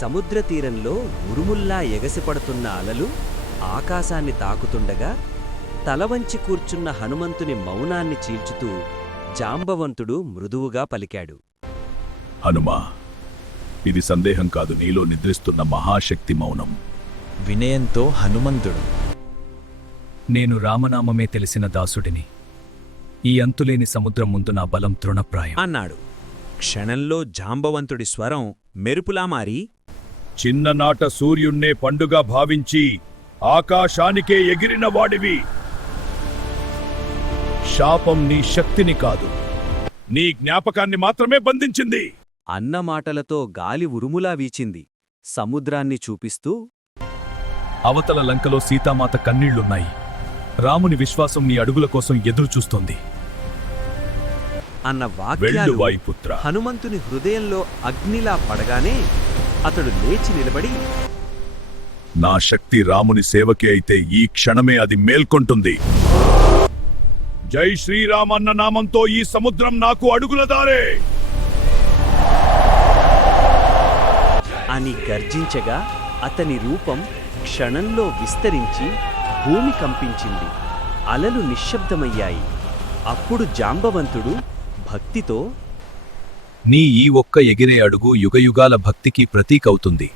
సముద్రతీరంలో ఉరుముల్లా ఎగసిపడుతున్న అలలు ఆకాశాన్ని తాకుతుండగా తలవంచి కూర్చున్న హనుమంతుని మౌనాన్ని చీల్చుతూ జాంబవంతుడు మృదువుగా పలికాడు. హనుమా, ఇది సందేహం కాదు, నీలో నిద్రిస్తున్న మహాశక్తి మౌనం. వినయంతో హనుమంతుడు, నేను రామనామమే తెలిసిన దాసుడిని. ఈ అంతులేని సముద్రం ముందు నా బలం తృణప్రాయం అన్నాడు. క్షణంలో జాంబవంతుడి స్వరం మెరుపులా మారి, చిన్ననాట సూర్యుణ్ణే పండుగ భావించి ఆకాశానికే ఎగిరిన వాడివి. శాపం నీ శక్తిని కాదు, నీ జ్ఞాపకాన్ని మాత్రమే బంధించింది. అన్న మాటలతో గాలి ఉరుములా వీచింది. సముద్రాన్ని చూపిస్తూ, అవతల లంకలో సీతామాత కన్నీళ్లున్నాయి. రాముని విశ్వాసం నీ అడుగుల కోసం ఎదురుచూస్తోంది. అన్న వెళ్ళు వాక్యాలు వాయుపుత్ర. హనుమంతుని హృదయంలో అగ్నిలా పడగానే అతడు లేచి నిలబడి, నా శక్తి రాముని సేవకే అయితే ఈ క్షణమే అది మేల్కొంటుంది. జై శ్రీరామ్ అన్న నామంతో ఈ సముద్రం నాకు అడుగుల దారే అని గర్జించగా అతని రూపం క్షణంలో విస్తరించి భూమి కంపించింది. అలలు నిశ్శబ్దమయ్యాయి. అప్పుడు జాంబవంతుడు భక్తితో, నీ ఈ ఒక్క ఎగిరే అడుగు యుగయుగాల భక్తికి ప్రతీకవుతుంది.